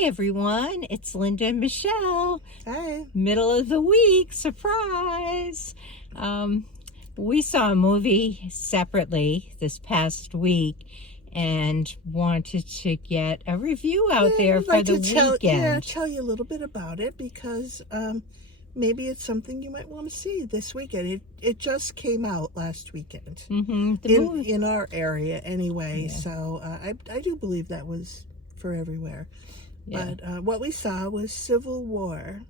Hi everyone, it's Linda and Michelle. Hi. Middle of the week, surprise. We saw a movie separately this past week and wanted to get a review out there for the weekend. Tell you a little bit about it because maybe it's something you might want to see this weekend. It just came out last weekend in our area anyway. Yeah. So I do believe that was for everywhere. Yeah. But what we saw was Civil War,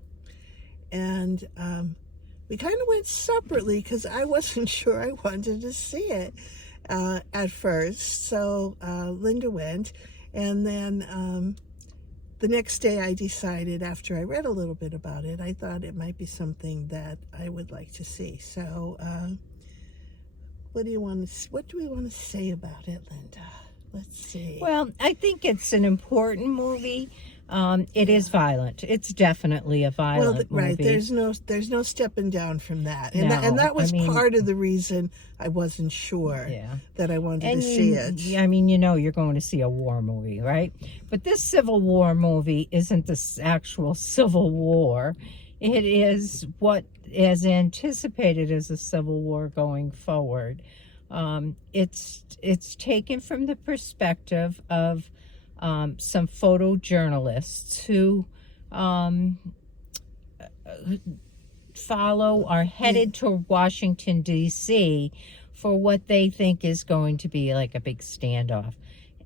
and we kind of went separately because I wasn't sure I wanted to see it at first. So Linda went, and then the next day I decided, after I read a little bit about it, I thought it might be something that I would like to see. So what do we want to say about it, Linda? Let's see. Well, I think it's an important movie. It is violent. It's definitely a violent movie. Right. There's no stepping down from that. And, No, that was I mean, part of the reason I wasn't sure that I wanted to see it. I mean, you're going to see a war movie, right? But this Civil War movie isn't the actual Civil War. It is what is anticipated as a Civil War going forward. It's taken from the perspective of some photojournalists who are headed to Washington, D.C. for what they think is going to be like a big standoff.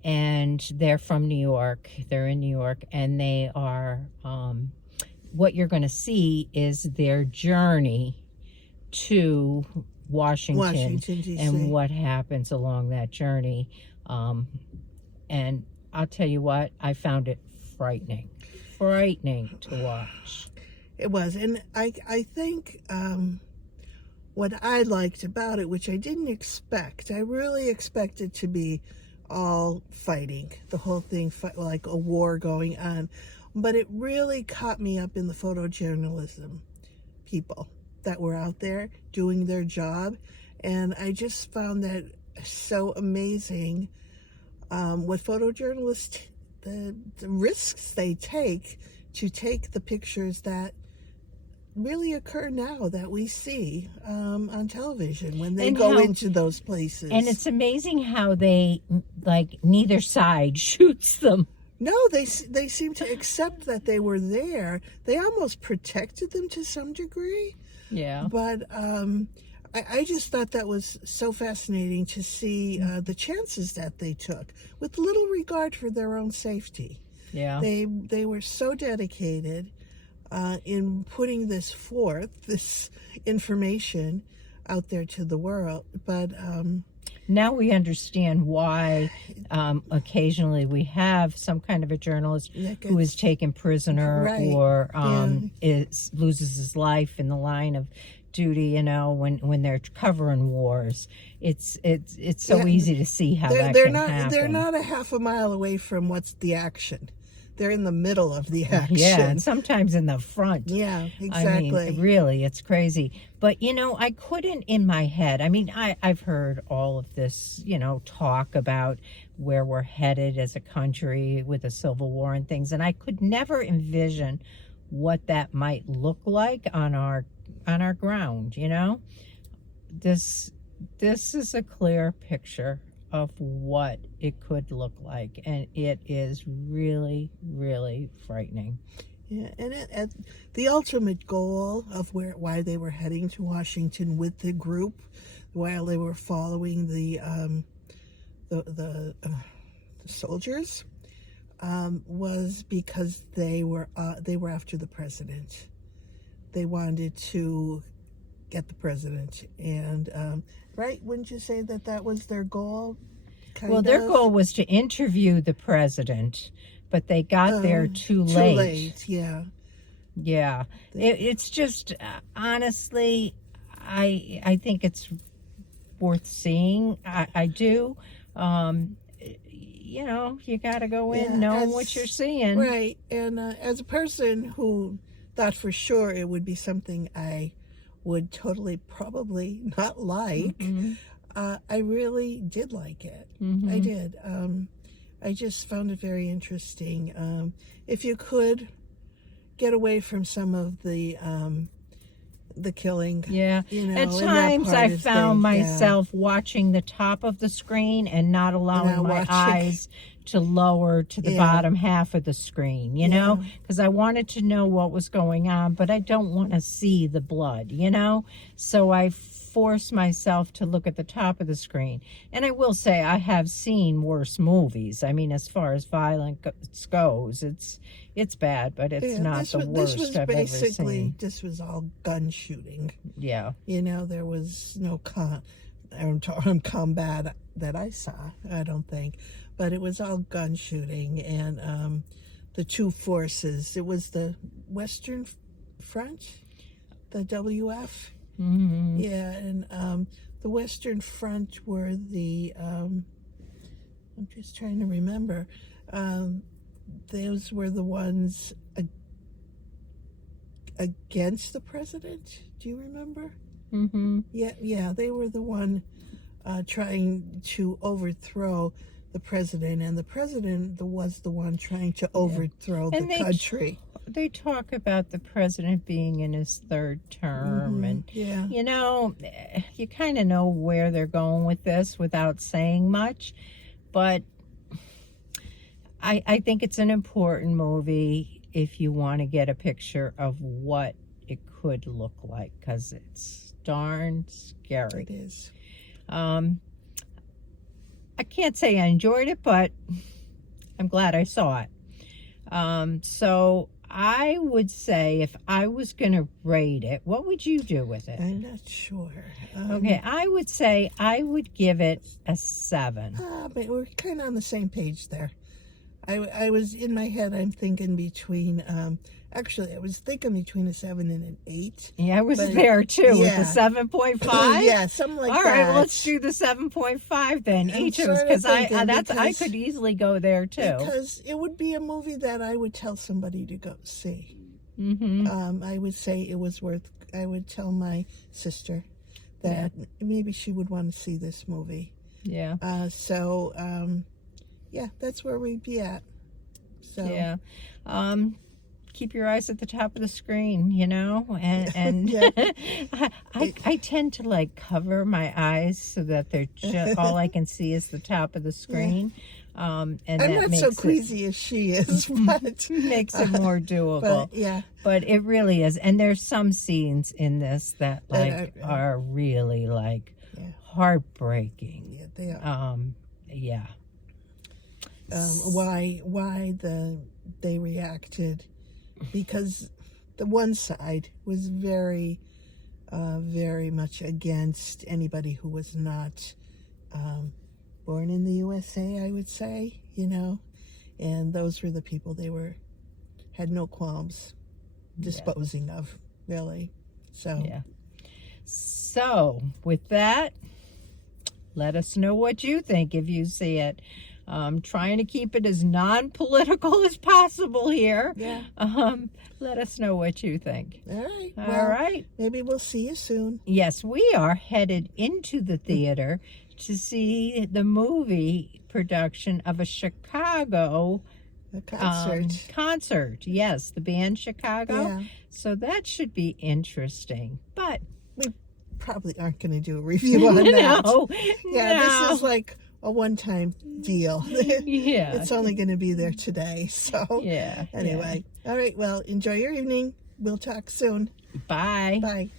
And they're from New York. They're in New York, and they are, what you're going to see is their journey to Washington D.C. and what happens along that journey. And I'll tell you what, I found it frightening to watch. It was. And I think what I liked about it, which I didn't expect, I really expected to be all fighting, the whole thing, like a war going on. But it really caught me up in the photojournalism people that were out there doing their job. And I just found that so amazing. What photojournalists, the risks they take to take the pictures that really occur now that we see on television when they go into those places. And it's amazing how they, like, neither side shoots them. No, they seem to accept that they were there. They almost protected them to some degree. Yeah. But I just thought that was so fascinating to see the chances that they took with little regard for their own safety. Yeah. They were so dedicated in putting this information out there to the world. But now we understand why occasionally we have some kind of a journalist who is taken prisoner or loses his life in the line of duty, when they're covering wars. It's so easy to see how that can happen. They're not a half a mile away from what's the action. They're in the middle of the action. Yeah, and sometimes in the front. Yeah, exactly. I mean, really, it's crazy. But, I couldn't in my head. I mean, I've heard all of this, talk about where we're headed as a country with a civil war and things. And I could never envision what that might look like on our ground. This is a clear picture of what it could look like, and it is really, really frightening. Yeah, and the ultimate goal of why they were heading to Washington with the group, while they were following the soldiers, was because they were after the president. They wanted to get the president, and right? Wouldn't you say that was their goal? Their goal was to interview the president, but they got there too late. Too late, yeah. Yeah. It's just, honestly, I think it's worth seeing. I do. You got to go in knowing what you're seeing. Right. And as a person who thought for sure it would be something I would totally probably not like, I really did like it. I did. I just found it very interesting. If you could get away from some of the killing, Yeah. you know, At in that times part I of found things, yeah. myself watching the top of the screen and not allowing Not my watching. eyes to lower to the Yeah. bottom half of the screen, you know, Yeah. because I wanted to know what was going on, but I don't want to see the blood, you know, so I force myself to look at the top of the screen. And I will say I have seen worse movies. I mean, as far as violence goes, it's bad, but it's Yeah, not this the was, worst this was I've ever basically, seen. this was all gun shooting. Yeah. You know, there was no combat that I saw, I don't think. But it was all gun shooting, and the two forces. It was the Western Front, the WF. Mm-hmm. Yeah, and the Western Front were the, I'm just trying to remember, those were the ones against the president. Do you remember? Mm-hmm. Yeah, they were the one trying to overthrow the president, and the president was the one trying to overthrow And the country. They talk about the president being in his third term, and Yeah, you know, you kind of know where they're going with this without saying much, but I think it's an important movie if you want to get a picture of what it could look like, because it's darn scary. it is. I can't say I enjoyed it, but I'm glad I saw it. So I would say if I was going to rate it, what would you do with it? I'm not sure. Okay, I would say I would give it a 7. But we're kind of on the same page there. I was in my head. I'm thinking between. Actually, I was thinking between a 7 and an 8. Yeah, I was But- there too yeah. with the 7.5. Yeah, something like All that. right, well, let's do the 7.5 then, I'm each of us, sorta because I thinking could easily go there too. Because it would be a movie that I would tell somebody to go see. Mm-hmm. I would say it was worth. I would tell my sister that maybe she would want to see this movie. Yeah. Yeah, that's where we'd be at. So Yeah. Keep your eyes at the top of the screen, you know, and Yeah. I tend to like cover my eyes so that they're just all I can see is the top of the screen. And I'm that not makes so it crazy as she is, but makes it more doable. but yeah, But it really is, and there's some scenes in this that like That are really like Yeah. heartbreaking. yeah, they are. Yeah. Why they reacted, because the one side was very much against anybody who was not born in the USA, I would say, you know, and those were the people they had no qualms disposing of, really. So Yeah. So, with that, let us know what you think if you see it. Trying to keep it as non-political as possible here. yeah. Let us know what you think. All right. All Well, right. maybe we'll see you soon. Yes, we are headed into the theater to see the movie production of a Chicago A concert. concert. Yes, the band Chicago. Yeah. So that should be interesting. But Probably aren't going to do a review on that. no, Yeah, no. this is like a one-time deal. Yeah. It's only going to be there today. So Yeah. anyway, all right. Well, enjoy your evening. We'll talk soon. Yeah. Bye. Bye.